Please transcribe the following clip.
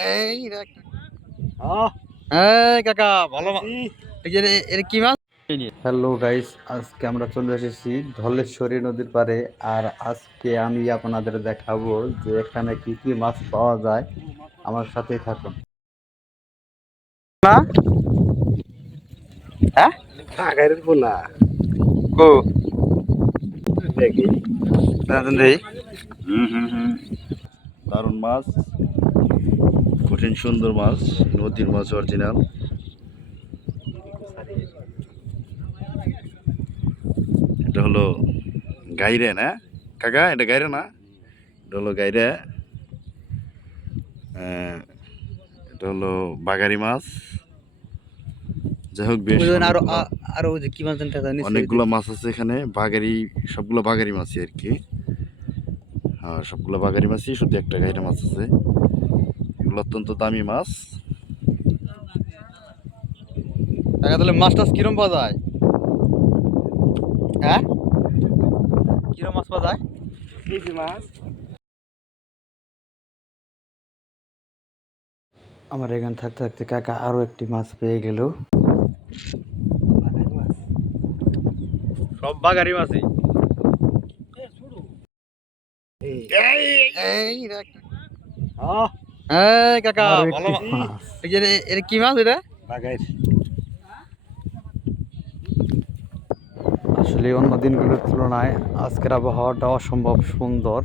এই দেখ। এই কাকা ভালো মা- এই যে এ- এর কি মাছ? হ্যালো গাইস আজকে আমরা চলে এসেছি ধলেশ্বরী নদীর পাড়ে আর আজকে আমি আপনাদের দেখাবো যে এখানে কি কি মাছ পাওয়া যায়। আমার সাথেই থাকুন। না হ্যাঁ সাগরের কো? দেখি। দারুণ মাছ। কঠিন সুন্দর মাছ নদীর মাছ অরিজিনাল এটা হলো গাইরে না? কাকা এটা গাইরে না? এটা হলো গাইরে। এটা হলো বাগারি মাছ। যাই হোক বেশ আরও আরও কি মাছ অনেকগুলো মাছ আছে এখানে বাগারি সবগুলো বাগারি মাছই আর কি। হ্যাঁ সবগুলো বাগারি মাছই শুধু একটা গাইরে মাছ আছে। এগুলো অত্যন্ত দামি মাছ। তাহলে মাছ টাছ কিরম পাওয়া যায়? হ্যাঁ? কিরম মাছ পাওয়া যায়? মাছ। আমার এখানে থাকতে থাকতে কাকা আরও একটি মাছ পেয়ে গেল। সব বাগারি মাছই। এই এই কাকা ভালো কি মাছ এটা? বাগাইর আসলে অন্য দিনগুলোর তুলনায় আজকের আবহাওয়াটা অসম্ভব সুন্দর।